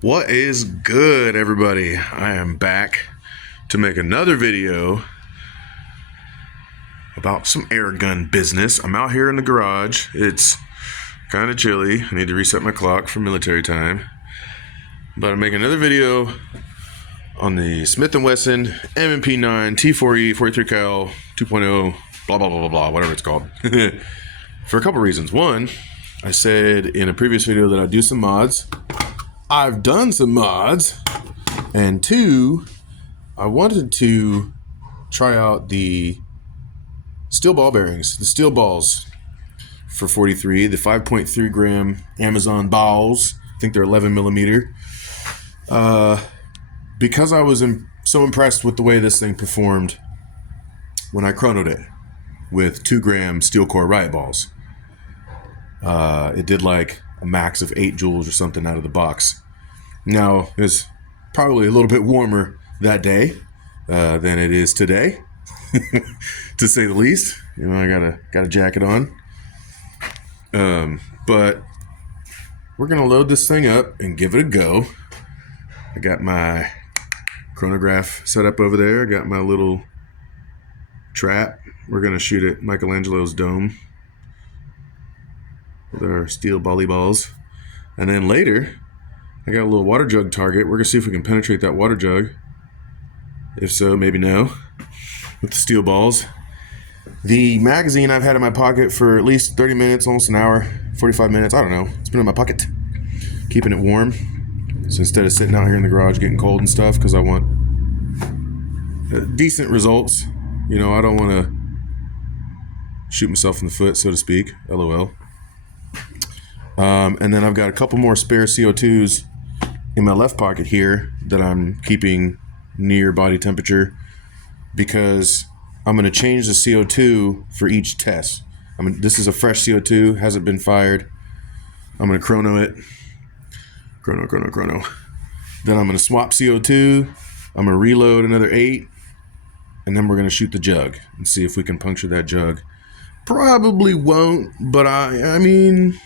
What is good, everybody? I am back to make another video about some air gun business. I'm out here in the garage. It's kind of chilly. I need to reset my clock for military time. But I'm making another video on the Smith & Wesson Mp9 T4E 43 cal 2.0 blah blah blah blah blah, whatever it's called. For a couple reasons. One, I said in a previous video that I'd do some mods. I've done some mods. And two, I wanted to try out the steel ball bearings, the steel balls for 43, the 5.3 gram Amazon balls. I think they're 11 millimeter. Because I was so impressed with the way this thing performed when I chronoed it with 2 gram steel core riot balls. It did like a max of 8 joules or something out of the box. Now, it's probably a little bit warmer that day than it is today, to say the least. You know, I got a jacket on. But we're gonna load this thing up and give it a go. I got my chronograph set up over there. I got my little trap. We're gonna shoot at Michelangelo's dome with our steel volleyballs. And then later, I got a little water jug target. We're gonna see if we can penetrate that water jug. If so, maybe no, with the steel balls. The magazine I've had in my pocket for at least 30 minutes, almost an hour, 45 minutes, I don't know. It's been in my pocket, keeping it warm. So instead of sitting out here in the garage getting cold and stuff, because I want decent results. You know, I don't want to shoot myself in the foot, so to speak, LOL. And then I've got a couple more spare CO2s in my left pocket here that I'm keeping near body temperature, because I'm going to change the CO2 for each test. This is a fresh CO2, hasn't been fired. I'm going to chrono it. Chrono. Then I'm going to swap CO2. I'm going to reload another 8. And then we're going to shoot the jug and see if we can puncture that jug. Probably won't, but I mean,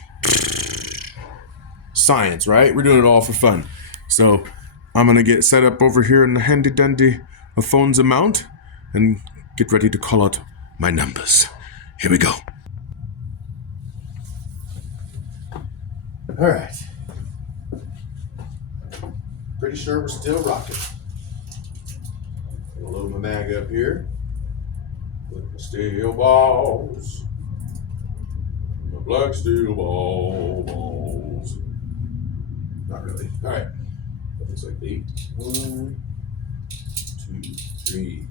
science, right? We're doing it all for fun. So I'm going to get set up over here in the handy dandy Afonso mount and get ready to call out my numbers. Here we go. All right. Pretty sure we're still rocking. Gonna load my mag up here with my steel balls. My black steel balls. Not really. All right. That looks like 8. 1, 2, 3,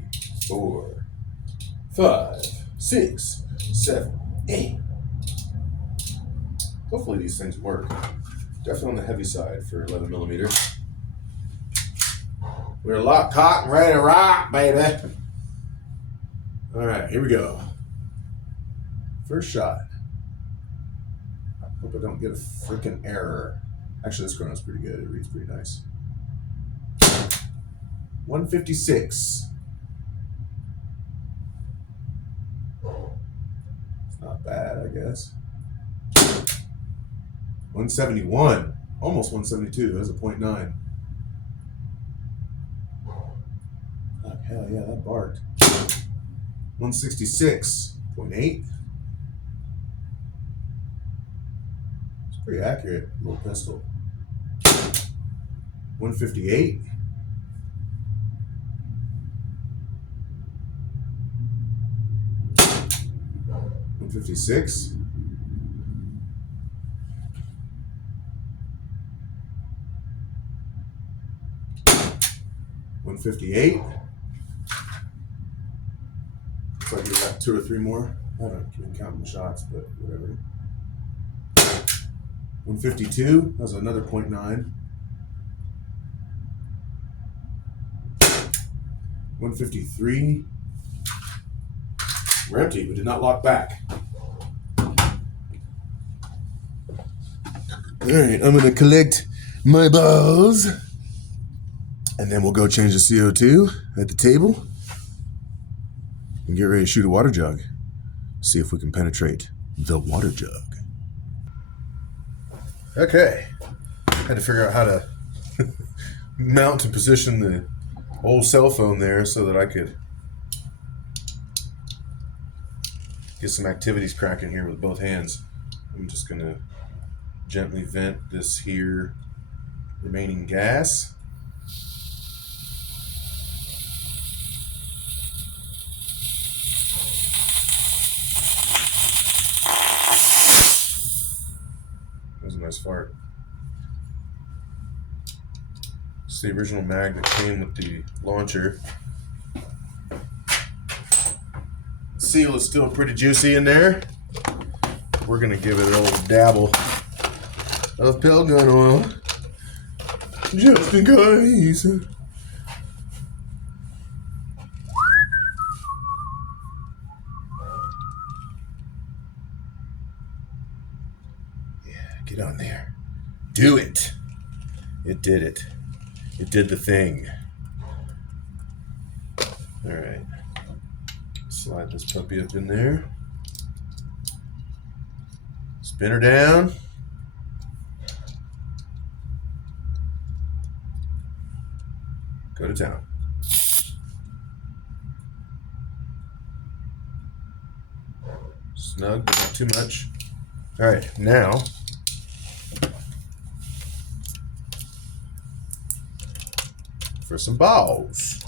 4, 5, 6, 7, 8. Hopefully these things work. Definitely on the heavy side for 11 millimeter. We're locked, cocked, and ready to rock, baby. All right, here we go. First shot. Hope I don't get a freaking error. Actually, this chrono's pretty good. It reads pretty nice. 156. It's not bad, I guess. 171. Almost 172. That's a 0.9. Oh, hell yeah, that barked. 166.8. It's pretty accurate, little pistol. 158. 156. 158. Looks like we got 2 or 3 more. I haven't been counting the shots, but whatever. 152. That was another 0.9. 153. We're empty. We did not lock back. All right, I'm gonna collect my balls, and then we'll go change the CO2 at the table and get ready to shoot a water jug. See if we can penetrate the water jug. Okay, had to figure out how to mount and position the old cell phone there so that I could get some activities cracking here with both hands. I'm just gonna gently vent this here remaining gas. That was a nice fart. It's the original mag that came with the launcher. The seal is still pretty juicy in there. We're gonna give it an old dabble of pellet gun oil, just in case. Yeah, get on there. Do it. It did it. It did the thing. All right. Slide this puppy up in there. Spin her down. Go to town. Snug, but not too much. All right, now for some balls.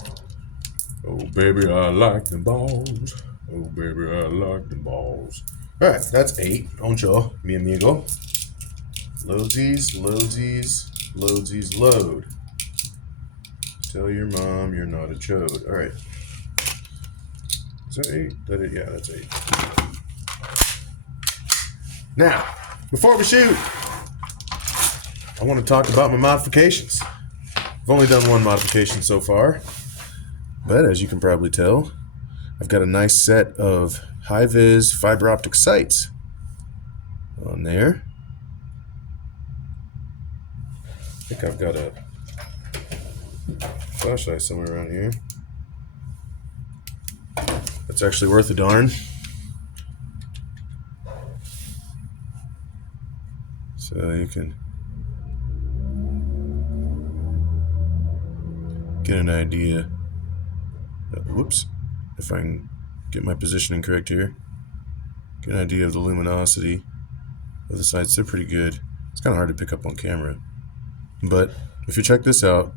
Oh baby, I like them balls. Oh baby, I like them balls. All right, that's 8. Ocho, mi amigo. Loadsies, loadsies, loadsies, load. Tell your mom you're not a chode. All right. Is that 8? That it? Yeah, that's 8. Now, before we shoot, I want to talk about my modifications. I've only done one modification so far, but as you can probably tell, I've got a nice set of high-vis fiber optic sights on there. I think I've got a flashlight somewhere around here. That's actually worth a darn. So you can get an idea. Whoops. If I can get my positioning correct here. Get an idea of the luminosity of the sights. They're pretty good. It's kind of hard to pick up on camera. But if you check this out,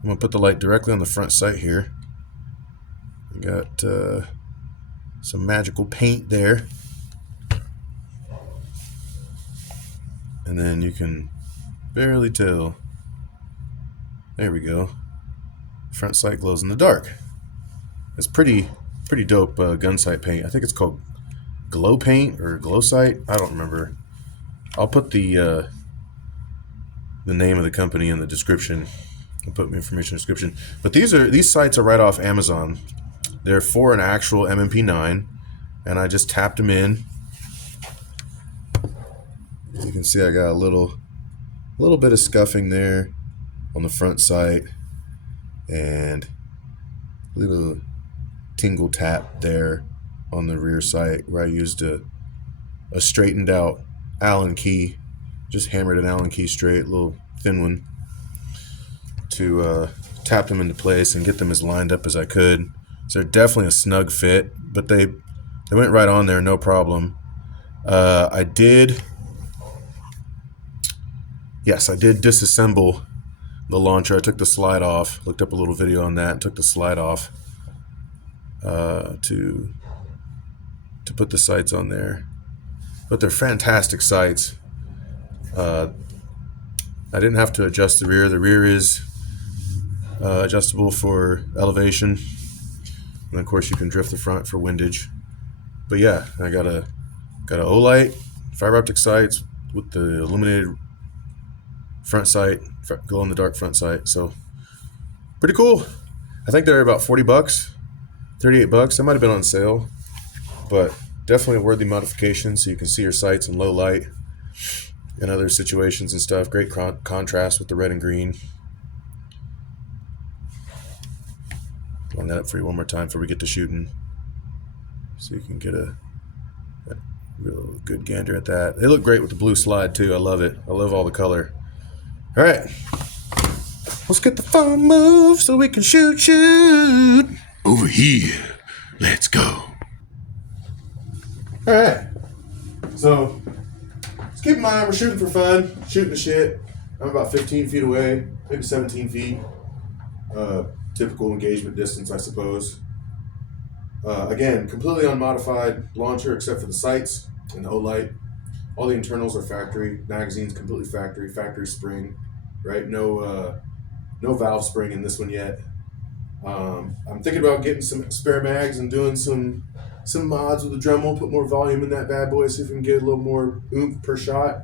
I'm going to put the light directly on the front sight here. I got some magical paint there. And then you can barely tell. There we go. Front sight glows in the dark. It's pretty dope gun sight paint. I think it's called glow paint or glow sight. I don't remember. I'll put the name of the company in the description. I'll put my information in the description. But these sights are right off Amazon. They're for an actual Mp9, and I just tapped them in. You can see I got a little bit of scuffing there on the front sight, and a little tingle tap there on the rear sight where I used a straightened out Allen key, just hammered an Allen key straight, a little thin one, to tap them into place and get them as lined up as I could. So they're definitely a snug fit, but they went right on there, no problem. I did disassemble the launcher. I took the slide off, looked up a little video on that, and took the slide off to put the sights on there. But they're fantastic sights. I didn't have to adjust the rear. The rear is adjustable for elevation, and of course you can drift the front for windage. But yeah, I got a Olight fiber optic sights with the illuminated front sight, glow in the dark front sight. So pretty cool. I think they're about $40, $38. That might have been on sale, but definitely a worthy modification. So you can see your sights in low light and other situations and stuff. Great contrast with the red and green. Line that up for you one more time before we get to shooting, so you can get a real good gander at that. They look great with the blue slide too. I love it. I love all the color. All right, Let's get the phone moved so we can shoot. Over here. Let's go. Alright. So, just keep in mind we're shooting for fun, shooting the shit. I'm about 15 feet away, maybe 17 feet. Typical engagement distance, I suppose. Again, completely unmodified launcher except for the sights and the O-light. All the internals are factory. Magazine's completely factory spring, right? No valve spring in this one yet. I'm thinking about getting some spare mags and doing some mods with the Dremel, put more volume in that bad boy, see if we can get a little more oomph per shot,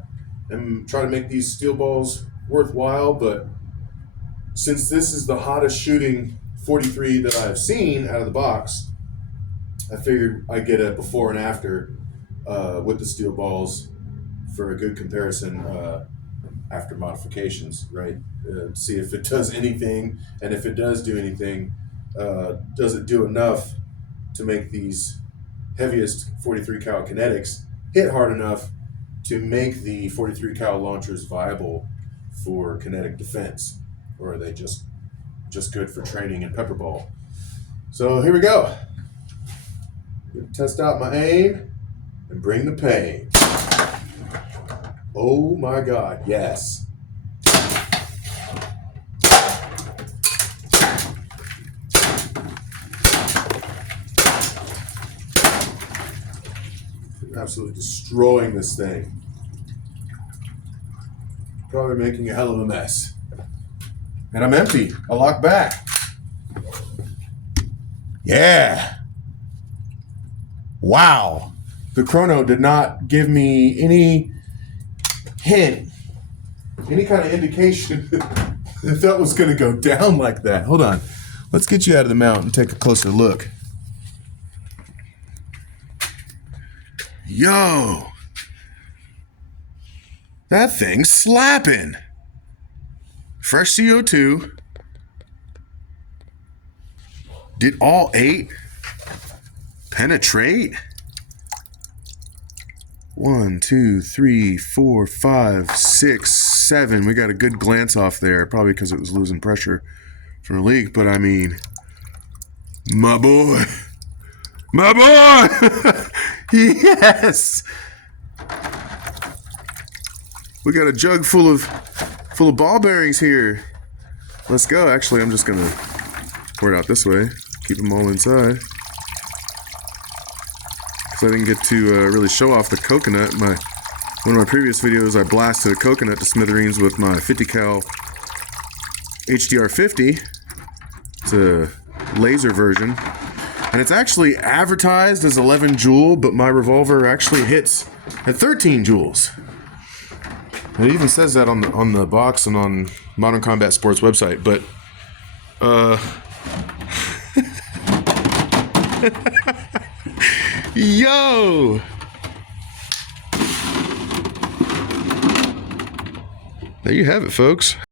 and try to make these steel balls worthwhile. But since this is the hottest shooting 43 that I've seen out of the box, I figured I'd get a before and after with the steel balls for a good comparison after modifications, right? See if it does anything, and if it does do anything, does it do enough to make these heaviest 43 cal kinetics hit hard enough to make the 43 cal launchers viable for kinetic defense, or are they just good for training and pepper ball? So here we go. Test out my aim and bring the pain. Oh my God, yes. Absolutely destroying this thing. Probably making a hell of a mess. And I'm empty. I lock back. Yeah. Wow. The Chrono did not give me any hint, any kind of indication that that was going to go down like that. Hold on. Let's get you out of the mount and take a closer look. Yo. That thing's slapping. Fresh CO2. Did all 8 penetrate? 1, 2, 3, 4, 5, 6, 7. We got a good glance off there, probably because it was losing pressure from the leak. But I mean, my boy. Yes. We got a jug full of ball bearings here. Let's go. Actually, I'm just gonna pour it out this way. Keep them all inside. Because I didn't get to really show off the coconut. One of my previous videos, I blasted a coconut to smithereens with my 50 cal HDR 50. It's a laser version. And it's actually advertised as 11 joule, but my revolver actually hits at 13 joules. It even says that on the box and on Modern Combat Sports website, but yo! There you have it, folks.